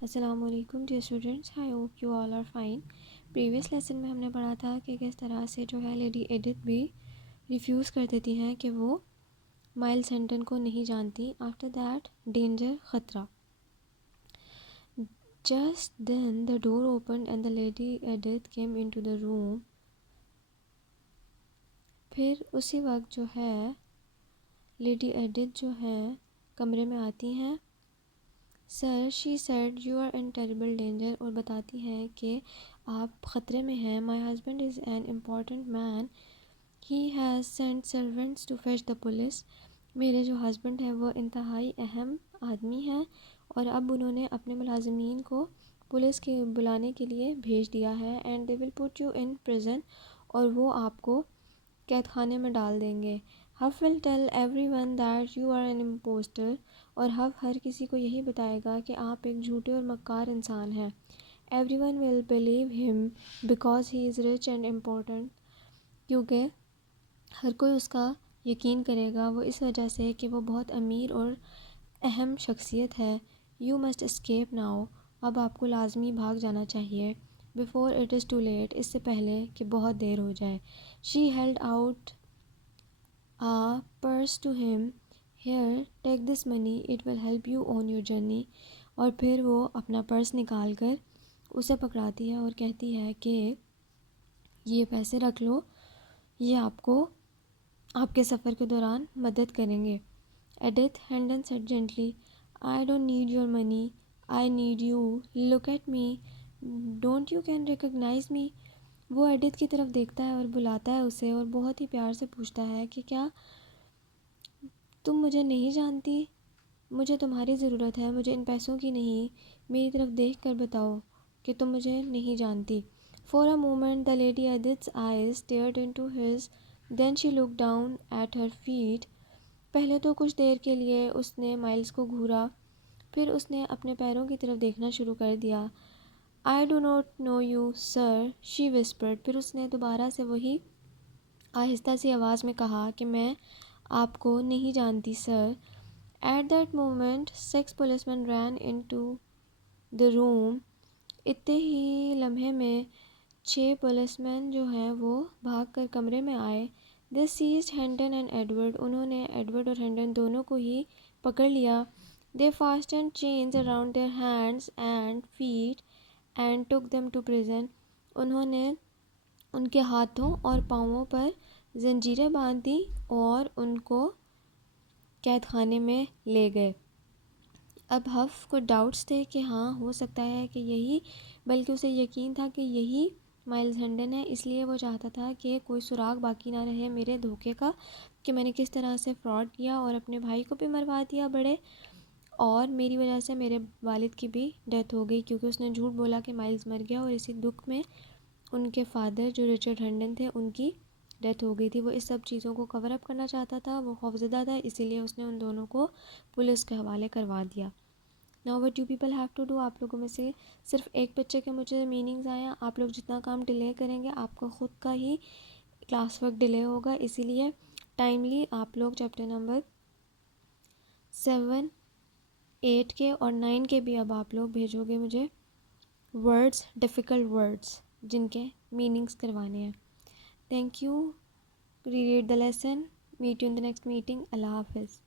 السلام علیکم dear students, I hope you all are fine. Previous lesson میں ہم نے پڑھا تھا کہ کس طرح سے جو ہے لیڈی ایڈتھ بھی ریفیوز کر دیتی ہیں کہ وہ مائلز ہنٹن کو نہیں جانتی۔ آفٹر دیٹ ڈینجر، خطرہ۔ Just then the door opened and the lady Edith came into the room. پھر اسی وقت جو ہے لیڈی ایڈتھ جو ہے کمرے میں آتی ہیں۔ Sir she said you are in terrible danger, اور بتاتی ہے کہ آپ خطرے میں ہیں۔ My husband is an important man, he has sent servants to fetch the police. میرے جو ہسبینڈ ہیں وہ انتہائی اہم آدمی ہیں، اور اب انہوں نے اپنے ملازمین کو پولیس کے بلانے کے لیے بھیج دیا ہے۔ And they will put you in prison, اور وہ آپ کو قید خانے میں ڈال دیں گے۔ He'll will tell everyone that you are an impostor, اور حف ہر کسی کو یہی بتائے گا کہ آپ ایک جھوٹے اور مکار انسان ہیں۔ ایوری ون ول بلیو ہم because he is rich and important, کیونکہ ہر کوئی اس کا یقین کرے گا وہ اس وجہ سے کہ وہ بہت امیر اور اہم شخصیت ہے۔ یو مسٹ اسکیپ ناؤ، اب آپ کو لازمی بھاگ جانا چاہیے۔ Before it is too late, اس سے پہلے کہ بہت دیر ہو جائے۔ She held out purse to him, here take this money it will help you on your journey, اور پھر وہ اپنا پرس نکال کر اسے پکڑاتی ہے اور کہتی ہے کہ یہ پیسے رکھ لو، یہ آپ کو آپ کے سفر کے دوران مدد کریں گے۔ Edith Hendon said gently, I don't need your money, I need you, look at me, don't you can recognise me. وہ ایڈتھ کی طرف دیکھتا ہے اور بلاتا ہے اسے، اور بہت ہی پیار سے پوچھتا ہے کہ کیا تم مجھے نہیں جانتی؟ مجھے تمہاری ضرورت ہے، مجھے ان پیسوں کی نہیں، میری طرف دیکھ کر بتاؤ کہ تم مجھے نہیں جانتی۔ For a moment the lady Edith's eyes stared into his, then she looked down at her feet۔ پہلے تو کچھ دیر کے لیے اس نے مائلز کو گھورا، پھر اس نے اپنے پیروں کی طرف دیکھنا شروع کر دیا۔ I do not know you, sir, she whispered۔ پھر اس نے دوبارہ سے وہی آہستہ سی آواز میں کہا کہ میں آپ کو نہیں جانتی سر۔ At that moment, 6 policemen ran into the room۔ اتنے ہی لمحے میں 6 پولیسمین جو ہیں وہ بھاگ کر کمرے میں آئے۔ They seized ہینڈن اینڈ ایڈورڈ، انہوں نے ایڈورڈ اور ہینڈن دونوں کو ہی پکڑ لیا۔ They fastened chains around their hands and feet and took them to prison۔ انہوں نے ان کے ہاتھوں اور پاؤں پر زنجیریں باندھ دیں اور ان کو قید خانے میں لے گئے۔ اب حف کو ڈاؤٹس تھے کہ ہاں ہو سکتا ہے کہ یہی، بلکہ اسے یقین تھا کہ یہی مائلز ہنڈن ہے، اس لیے وہ چاہتا تھا کہ کوئی سراغ باقی نہ رہے میرے دھوکے کا، کہ میں نے کس طرح سے فراڈ کیا اور اپنے بھائی کو بھی مروا دیا بڑے، اور میری وجہ سے میرے والد کی بھی ڈیتھ ہو گئی، کیونکہ اس نے جھوٹ بولا کہ مائلز مر گیا، اور اسی دکھ میں ان کے فادر جو رچرڈ ہنڈن تھے ان کی ڈیتھ ہو گئی تھی۔ وہ اس سب چیزوں کو کور اپ کرنا چاہتا تھا، وہ خوفزدہ تھا، اسی لیے اس نے ان دونوں کو پولیس کے حوالے کروا دیا۔ Now what you people have to do، آپ لوگوں میں سے صرف ایک بچے کے مجھے میننگز آئے ہیں، آپ لوگ جتنا کام ڈیلے کریں گے آپ کا خود کا ہی کلاس ورک ڈیلے ہوگا، اسی لیے ٹائملی آپ لوگ چیپٹر نمبر 7، 8 کے اور 9 کے بھی اب آپ لوگ بھیجو گے مجھے ورڈز، ڈیفیکلٹ ورڈز جن کے میننگز کروانے ہیں۔ Thank you, reread the lesson, meet you in the next meeting, اللہ حافظ۔